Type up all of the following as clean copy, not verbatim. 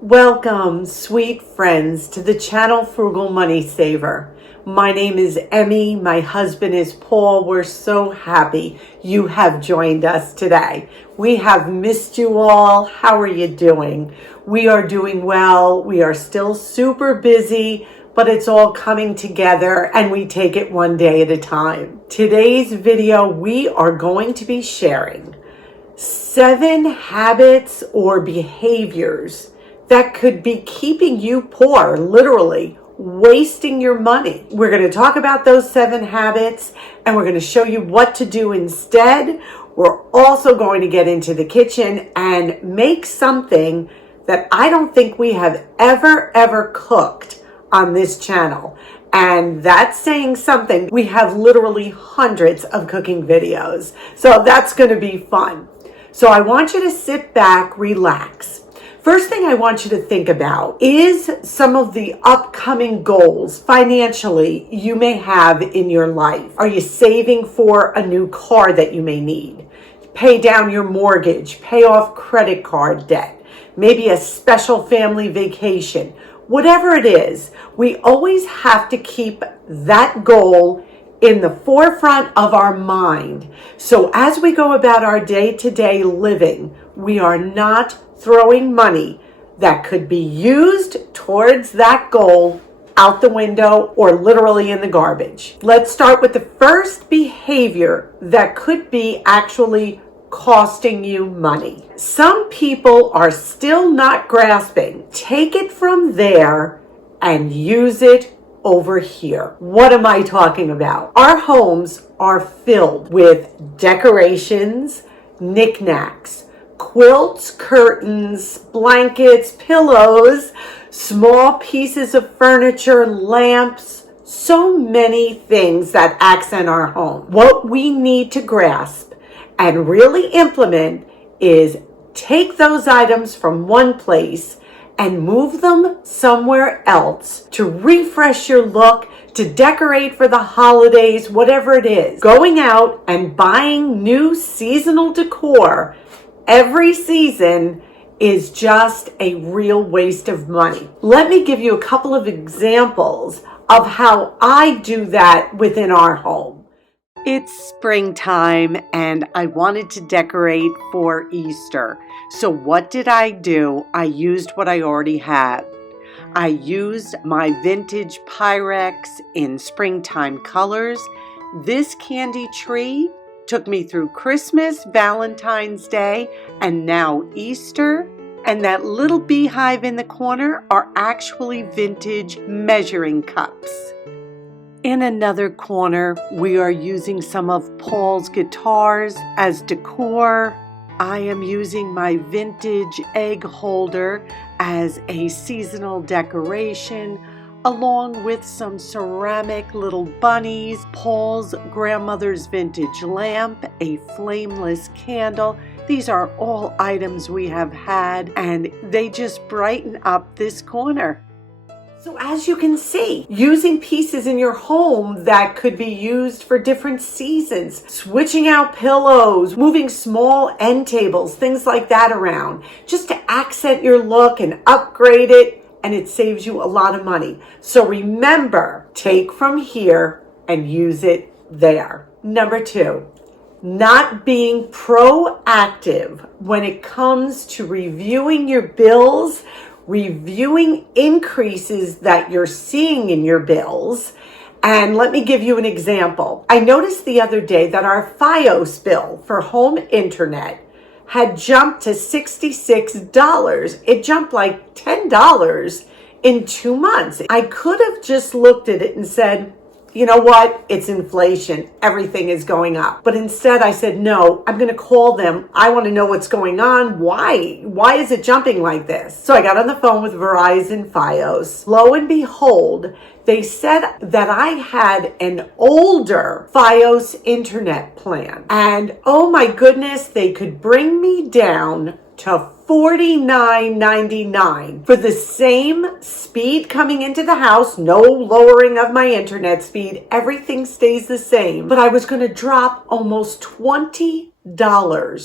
Welcome, sweet friends, to the channel Frugal Money Saver. My name is Emmy. My husband is Paul. We're so happy you have joined us today. We have missed you all. How are you doing? We are doing well. We are still super busy, but it's all coming together and we take it one day at a time. Today's video, we are going to be sharing 7 habits or behaviors that could be keeping you poor, literally wasting your money. We're going to talk about those 7 habits and we're going to show you what to do instead. We're also going to get into the kitchen and make something that I don't think we have ever cooked on this channel. And that's saying something. We have literally hundreds of cooking videos. So that's going to be fun. So I want you to sit back, relax. First thing I want you to think about is some of the upcoming goals financially you may have in your life. Are you saving for a new car that you may need? Pay down your mortgage, pay off credit card debt, maybe a special family vacation. Whatever it is, we always have to keep that goal in the forefront of our mind. So as we go about our day-to-day living, we are not throwing money that could be used towards that goal out the window or literally in the garbage. Let's start with the first behavior that could be actually costing you money. Some people are still not grasping. Take it from there and use it over here. What am I talking about? Our homes are filled with decorations, knickknacks, quilts, curtains, blankets, pillows, small pieces of furniture, lamps, so many things that accent our home. What we need to grasp and really implement is take those items from one place and move them somewhere else to refresh your look, to decorate for the holidays, whatever it is. Going out and buying new seasonal decor every season is just a real waste of money. Let me give you a couple of examples of how I do that within our home. It's springtime and I wanted to decorate for Easter. So what did I do? I used what I already had. I used my vintage Pyrex in springtime colors. This candy tree took me through Christmas, Valentine's Day, and now Easter. And that little beehive in the corner are actually vintage measuring cups. In another corner, we are using some of Paul's guitars as decor. I am using my vintage egg holder as a seasonal decoration, along with some ceramic little bunnies, Paul's grandmother's vintage lamp, a flameless candle. These are all items we have had, and they just brighten up this corner. So as you can see, using pieces in your home that could be used for different seasons, switching out pillows, moving small end tables, things like that around, just to accent your look and upgrade it, and it saves you a lot of money. So remember, take from here and use it there. Number 2, not being proactive when it comes to reviewing your bills, reviewing increases that you're seeing in your bills. And let me give you an example. I noticed the other day that our FiOS bill for home internet had jumped to $66. It jumped like $10 in 2 months. I could have just looked at it and said, you know what? It's inflation. Everything is going up. But instead I said, no, I'm going to call them. I want to know what's going on. Why? Why is it jumping like this? So I got on the phone with Verizon FiOS. Lo and behold, they said that I had an older FiOS internet plan. And oh my goodness, they could bring me down to $49.99 for the same speed coming into the house, no lowering of my internet speed, everything stays the same, but I was going to drop almost $20.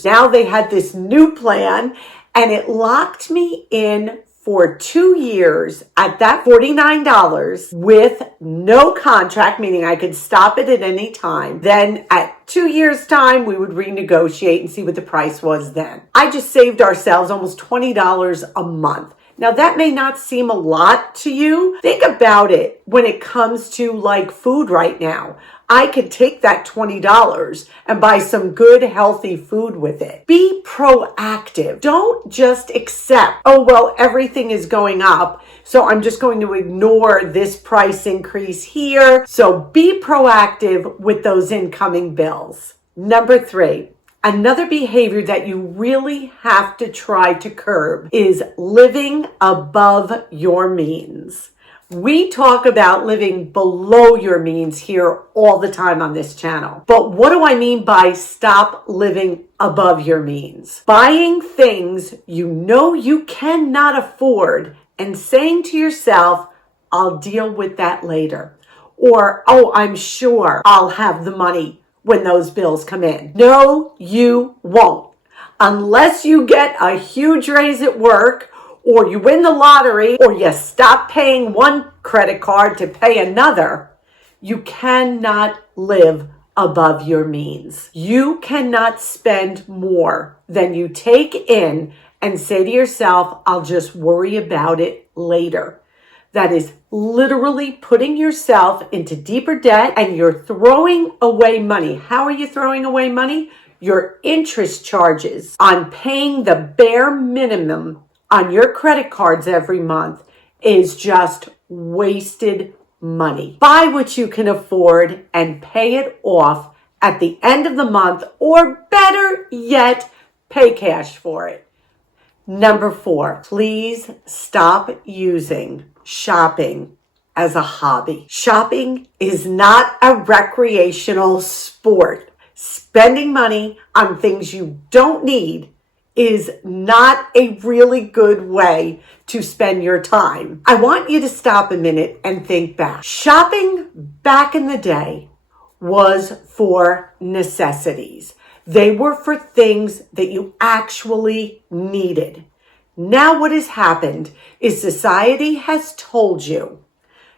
Now they had this new plan and it locked me in for 2 years at that $49 with no contract, meaning I could stop it at any time. Then at 2 years' time, we would renegotiate and see what the price was then. I just saved ourselves almost $20 a month. Now, that may not seem a lot to you. Think about it when it comes to like food right now. I could take that $20 and buy some good, healthy food with it. Be proactive. Don't just accept, oh, well, everything is going up, so I'm just going to ignore this price increase here. So be proactive with those incoming bills. Number 3. Another behavior that you really have to try to curb is living above your means. We talk about living below your means here all the time on this channel. But what do I mean by stop living above your means? Buying things you know you cannot afford and saying to yourself, I'll deal with that later. Or, oh, I'm sure I'll have the money when those bills come in. No, you won't. Unless you get a huge raise at work, or you win the lottery, or you stop paying one credit card to pay another, you cannot live above your means. You cannot spend more than you take in and say to yourself, I'll just worry about it later. That is literally putting yourself into deeper debt, and you're throwing away money. How are you throwing away money? Your interest charges on paying the bare minimum on your credit cards every month is just wasted money. Buy what you can afford and pay it off at the end of the month, or better yet, pay cash for it. Number 4, please stop using shopping as a hobby. Shopping is not a recreational sport. Spending money on things you don't need is not a really good way to spend your time. I want you to stop a minute and think back. Shopping back in the day was for necessities. They were for things that you actually needed. Now what has happened is society has told you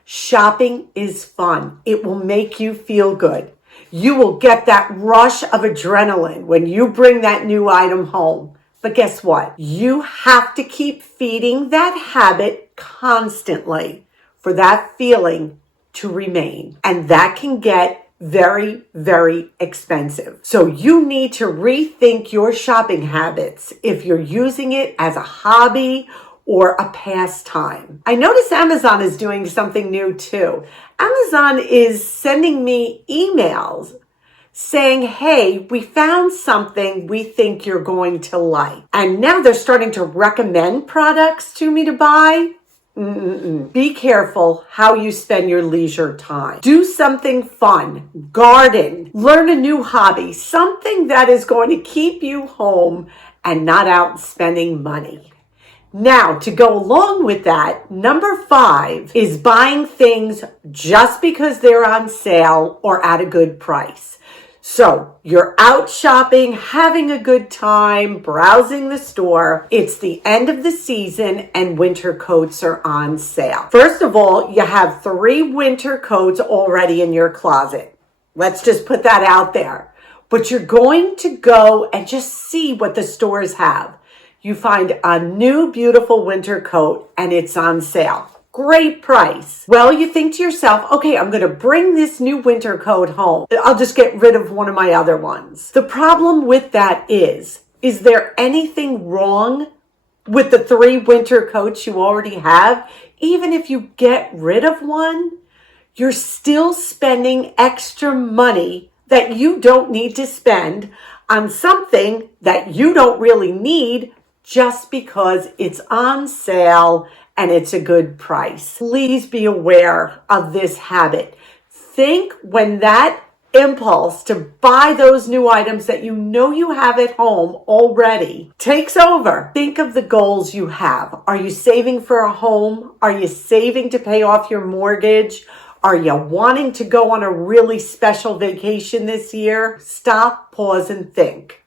shopping is fun. It will make you feel good. You will get that rush of adrenaline when you bring that new item home. But guess what? You have to keep feeding that habit constantly for that feeling to remain. And that can get very, very expensive. So you need to rethink your shopping habits if you're using it as a hobby or a pastime. I notice Amazon is doing something new too. Amazon is sending me emails saying, hey, we found something we think you're going to like. And now they're starting to recommend products to me to buy. Be careful how you spend your leisure time. Do something fun, garden, learn a new hobby, something that is going to keep you home and not out spending money. Now, to go along with that, number 5 is buying things just because they're on sale or at a good price. So you're out shopping, having a good time, browsing the store. It's the end of the season and winter coats are on sale. First of all, you have 3 winter coats already in your closet. Let's just put that out there. But you're going to go and just see what the stores have. You find a new beautiful winter coat and it's on sale. Great price. Well, you think to yourself, okay, I'm going to bring this new winter coat home. I'll just get rid of one of my other ones. The problem with that is there anything wrong with the 3 winter coats you already have? Even if you get rid of one, you're still spending extra money that you don't need to spend on something that you don't really need just because it's on sale and it's a good price. Please be aware of this habit. Think when that impulse to buy those new items that you know you have at home already takes over. Think of the goals you have. Are you saving for a home? Are you saving to pay off your mortgage? Are you wanting to go on a really special vacation this year? Stop, pause, and think.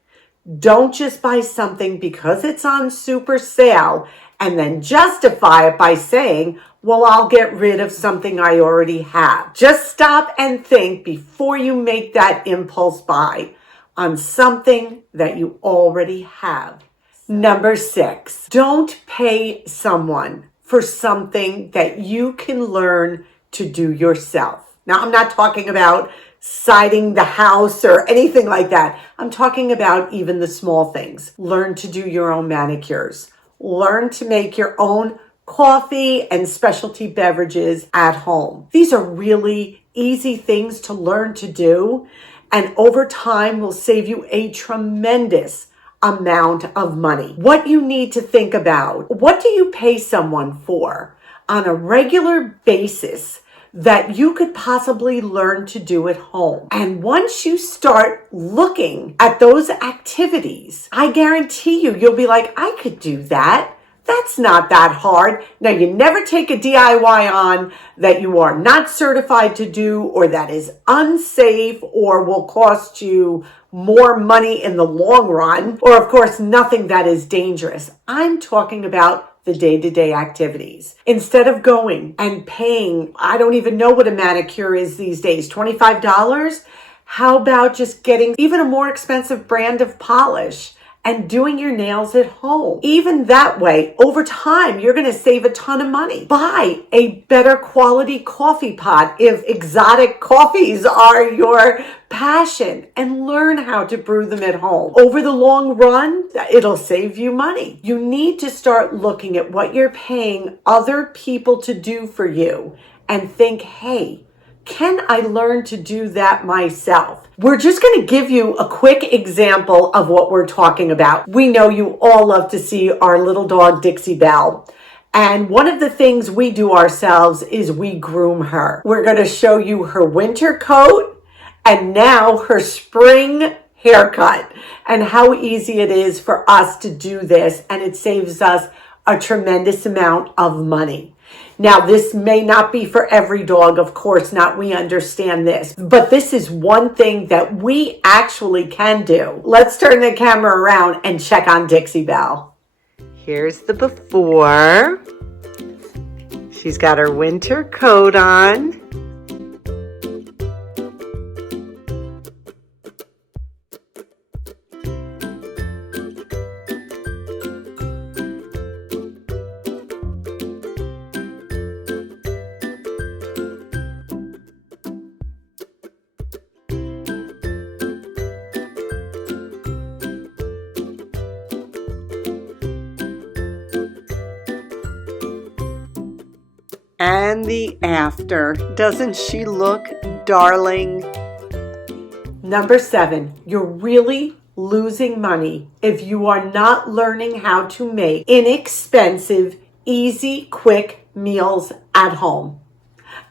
Don't just buy something because it's on super sale and then justify it by saying, well, I'll get rid of something I already have. Just stop and think before you make that impulse buy on something that you already have. Number 6, don't pay someone for something that you can learn to do yourself. Now, I'm not talking about siding the house or anything like that. I'm talking about even the small things. Learn to do your own manicures. Learn to make your own coffee and specialty beverages at home. These are really easy things to learn to do, and over time will save you a tremendous amount of money. What you need to think about, what do you pay someone for on a regular basis that you could possibly learn to do at home? And once you start looking at those activities, I guarantee you'll be like, I could do that. That's not that hard. Now, you never take a DIY on that you are not certified to do, or that is unsafe, or will cost you more money in the long run, or of course, nothing that is dangerous. I'm talking about the day-to-day activities. Instead of going and paying, I don't even know what a manicure is these days, $25? How about just getting even a more expensive brand of polish and doing your nails at home? Even that way, over time, you're going to save a ton of money. Buy a better quality coffee pot if exotic coffees are your passion, and learn how to brew them at home. Over the long run, it'll save you money. You need to start looking at what you're paying other people to do for you and think, hey, can I learn to do that myself? We're just going to give you a quick example of what we're talking about. We know you all love to see our little dog, Dixie Belle. And one of the things we do ourselves is we groom her. We're going to show you her winter coat and now her spring haircut, and how easy it is for us to do this. And it saves us a tremendous amount of money. Now, this may not be for every dog, of course not. We understand this, but this is one thing that we actually can do. Let's turn the camera around and check on Dixie Belle. Here's the before. She's got her winter coat on. And the after. Doesn't she look darling? Number 7, you're really losing money if you are not learning how to make inexpensive, easy, quick meals at home.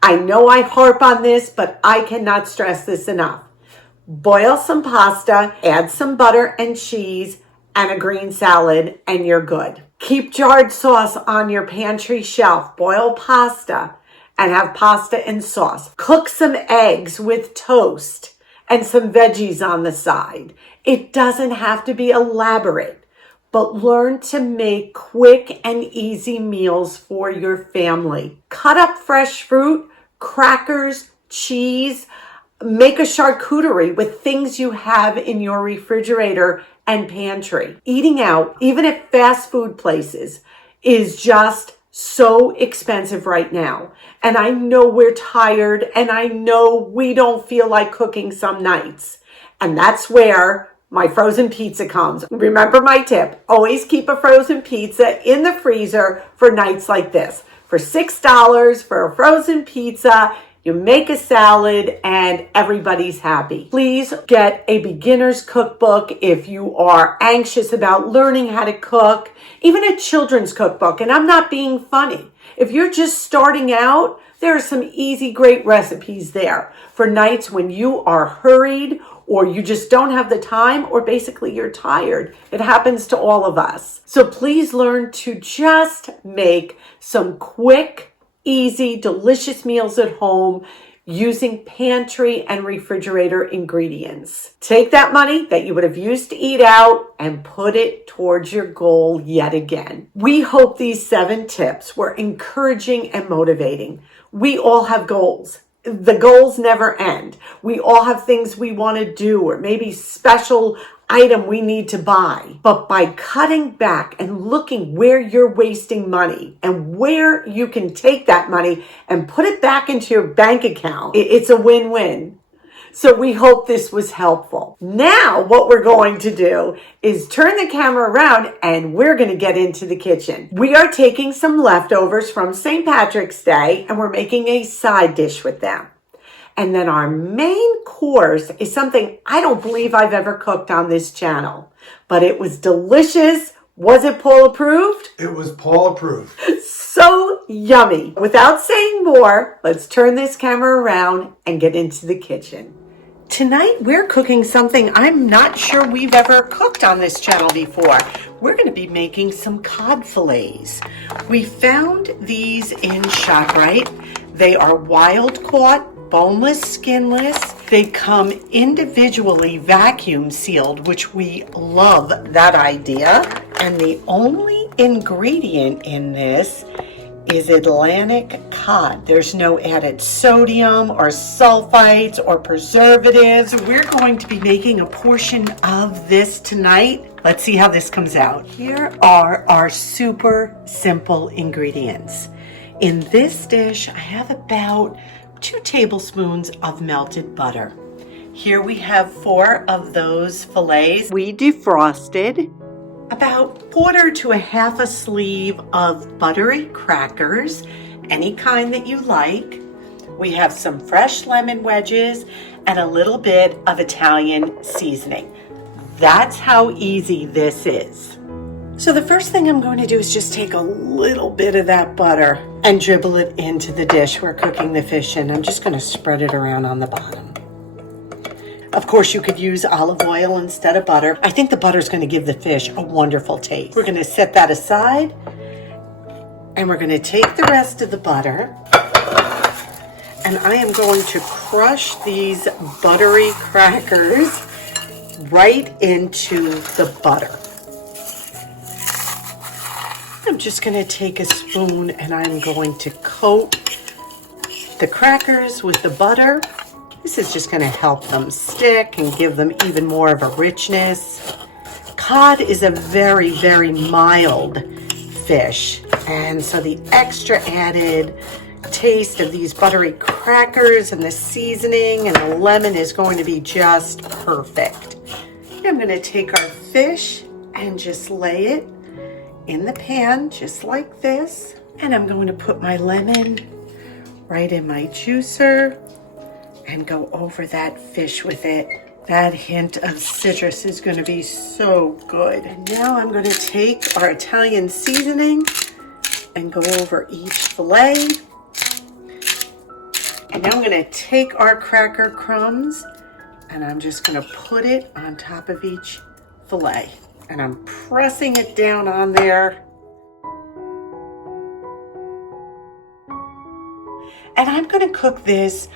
I know I harp on this, but I cannot stress this enough. Boil some pasta, add some butter and cheese, and a green salad, and you're good. Keep jarred sauce on your pantry shelf. Boil pasta and have pasta and sauce. Cook some eggs with toast and some veggies on the side. It doesn't have to be elaborate, but learn to make quick and easy meals for your family. Cut up fresh fruit, crackers, cheese. Make a charcuterie with things you have in your refrigerator and pantry. Eating out, even at fast food places, is just so expensive right now. And I know we're tired, and I know we don't feel like cooking some nights. And that's where my frozen pizza comes. Remember my tip, always keep a frozen pizza in the freezer for nights like this. For $6 for a frozen pizza, you make a salad and everybody's happy. Please get a beginner's cookbook if you are anxious about learning how to cook, even a children's cookbook. And I'm not being funny. If you're just starting out, there are some easy, great recipes there for nights when you are hurried or you just don't have the time, or basically you're tired. It happens to all of us. So please learn to just make some quick, easy, delicious meals at home. using pantry and refrigerator ingredients. Take that money that you would have used to eat out and put it towards your goal yet again. We hope these 7 tips were encouraging and motivating. We all have goals. The goals never end. We all have things we want to do, or maybe special item we need to buy. But by cutting back and looking where you're wasting money and where you can take that money and put it back into your bank account, it's a win-win. So we hope this was helpful. Now what we're going to do is turn the camera around and we're going to get into the kitchen. We are taking some leftovers from St. Patrick's Day and we're making a side dish with them. And then our main course is something I don't believe I've ever cooked on this channel, but it was delicious. Was it Paul approved? It was Paul approved. So yummy. Without saying more, let's turn this camera around and get into the kitchen. Tonight, we're cooking something I'm not sure we've ever cooked on this channel before. We're going to be making some cod fillets. We found these in ShopRite. They are wild caught, boneless, skinless. They come individually vacuum sealed, which we love that idea. And the only ingredient in this is Atlantic cod. There's no added sodium or sulfites or preservatives. We're going to be making a portion of this tonight. Let's see how this comes out. Here are our super simple ingredients. In this dish, I have about 2 tablespoons of melted butter. Here we have 4 of those fillets. We defrosted about 1/4 to 1/2 sleeve of buttery crackers, any kind that you like. We have some fresh lemon wedges and a little bit of Italian seasoning. That's how easy this is. So the first thing I'm going to do is just take a little bit of that butter and dribble it into the dish we're cooking the fish in. I'm just going to spread it around on the bottom. Of course, you could use olive oil instead of butter. I think the butter is going to give the fish a wonderful taste. We're going to set that aside, and we're going to take the rest of the butter, and I am going to crush these buttery crackers right into the butter. I'm just going to take a spoon, and I'm going to coat the crackers with the butter. This is just going to help them stick and give them even more of a richness. Cod is a very, very mild fish, and so the extra added taste of these buttery crackers and the seasoning and the lemon is going to be just perfect. I'm going to take our fish and just lay it in the pan just like this, and I'm going to put my lemon right in my juicer and go over that fish with it. That hint of citrus is going to be so good. And now I'm going to take our Italian seasoning and go over each fillet. And now I'm going to take our cracker crumbs and I'm just going to put it on top of each fillet. And I'm pressing it down on there. And I'm going to cook this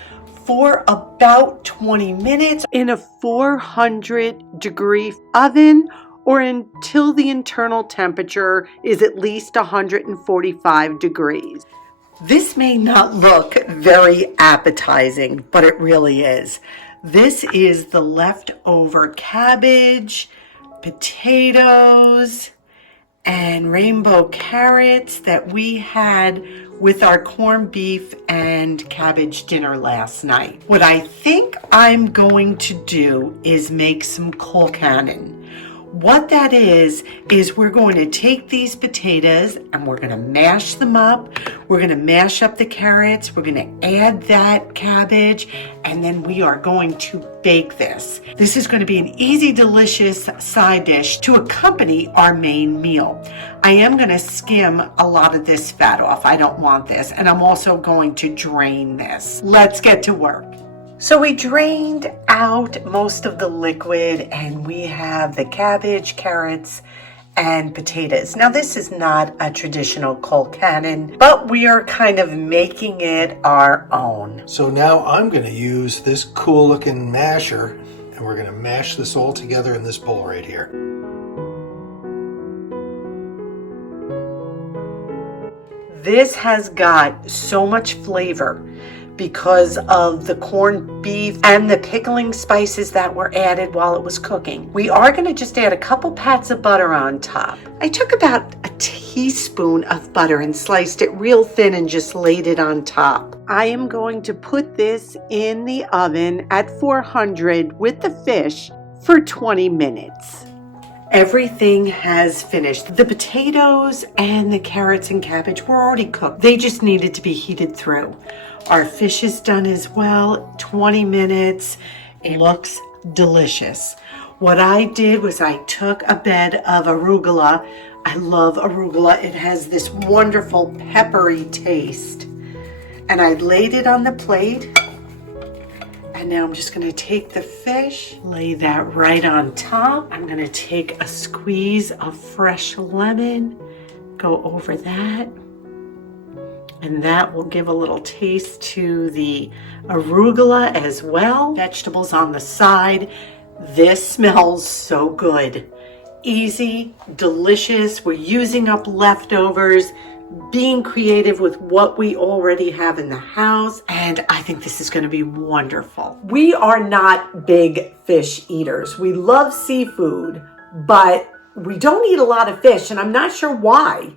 for about 20 minutes in a 400-degree oven, or until the internal temperature is at least 145 degrees. This may not look very appetizing, but it really is. This is the leftover cabbage, potatoes, and rainbow carrots that we had with our corned beef and cabbage dinner last night. What I think I'm going to do is make some colcannon. What that is we're going to take these potatoes and we're going to mash them up. We're going to mash up the carrots. We're going to add that cabbage, and then we are going to bake this. This is going to be an easy, delicious side dish to accompany our main meal. I am going to skim a lot of this fat off. I don't want this. And I'm also going to drain this. Let's get to work. So we drained out most of the liquid, and we have the cabbage, carrots, and potatoes. Now, this is not a traditional colcannon, but we are kind of making it our own. So now I'm going to use this cool looking masher, and we're going to mash this all together in this bowl right here. This has got so much flavor because of the corned beef and the pickling spices that were added while it was cooking. We are going to just add a couple pats of butter on top. I took about a teaspoon of butter and sliced it real thin and just laid it on top. I am going to put this in the oven at 400 with the fish for 20 minutes. Everything has finished. The potatoes and the carrots and cabbage were already cooked. They just needed to be heated through. Our fish is done as well, 20 minutes. It looks delicious. What I did was I took a bed of arugula. I love arugula. It has this wonderful peppery taste. And I laid it on the plate. And now I'm just going to take the fish, lay that right on top. I'm going to take a squeeze of fresh lemon, go over that. And that will give a little taste to the arugula as well. Vegetables on the side. This smells so good. Easy, delicious. We're using up leftovers, being creative with what we already have in the house. And I think this is going to be wonderful. We are not big fish eaters. We love seafood, but we don't eat a lot of fish. And I'm not sure why.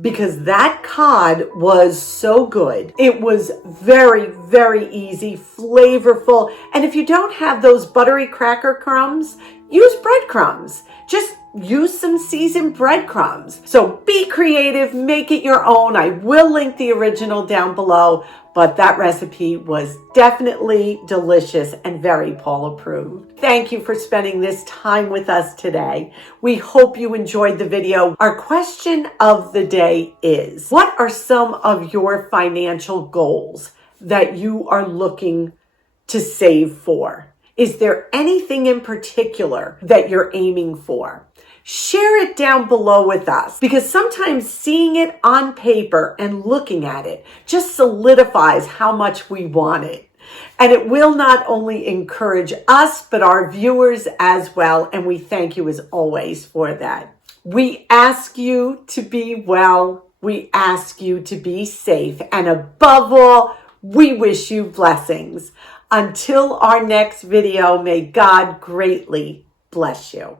Because that cod was so good. It was very, very easy, flavorful. And if you don't have those buttery cracker crumbs, use breadcrumbs. Just use some seasoned breadcrumbs. So be creative, make it your own. I will link the original down below, but that recipe was definitely delicious and very Paul approved. Thank you for spending this time with us today. We hope you enjoyed the video. Our question of the day is, what are some of your financial goals that you are looking to save for? Is there anything in particular that you're aiming for? Share it down below with us, because sometimes seeing it on paper and looking at it just solidifies how much we want it. And it will not only encourage us, but our viewers as well. And we thank you as always for that. We ask you to be well. We ask you to be safe. And above all, we wish you blessings. Until our next video, may God greatly bless you.